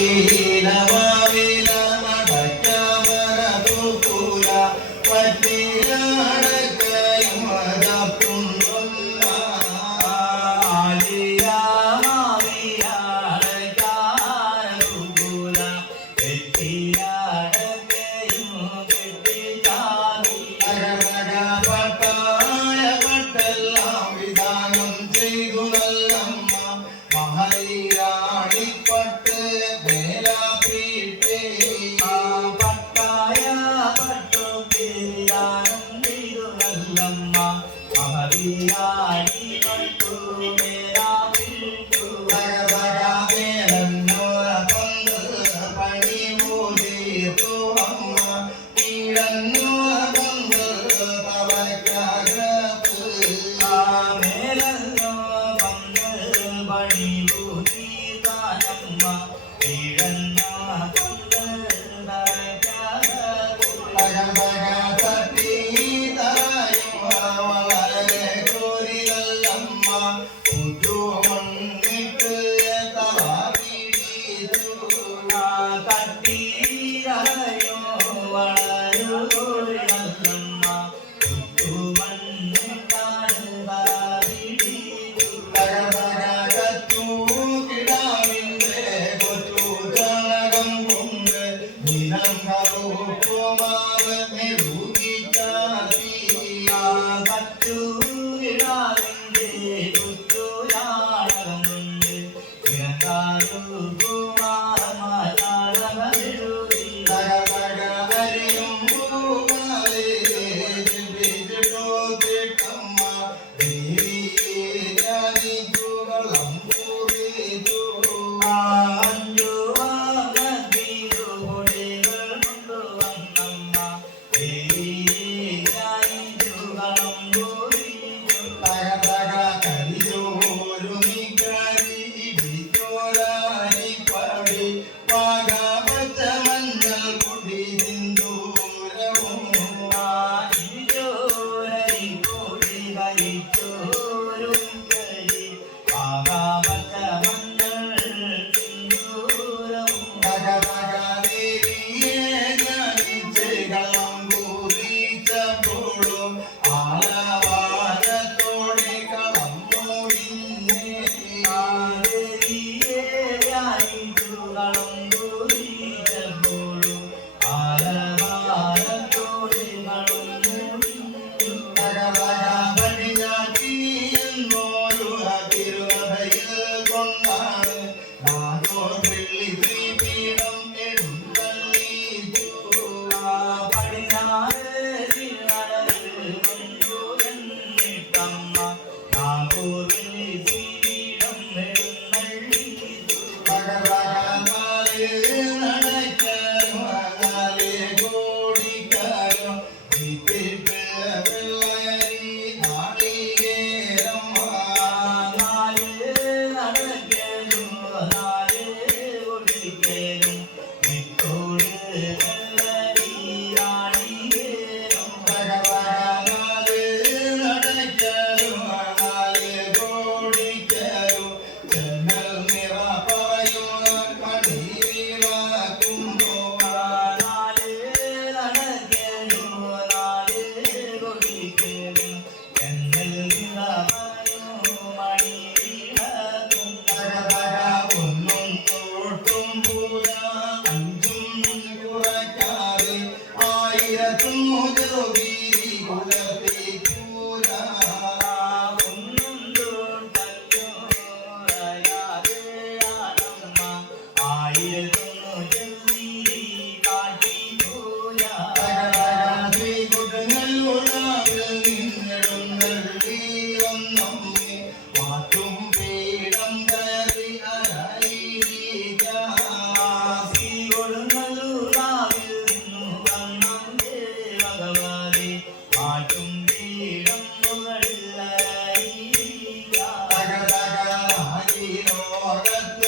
You. उत्रुमनि प्रयताविवीदू नाकत्ति रायों वड़यू दोर्या लम्मा उत्रुमनि कान्पाविवीदू अरभनागत्तु उत्राविंदे गोच्वुचान गंपुंग धिनांगारू उत्रुमावत्मिरूदू Sadanam. يا رب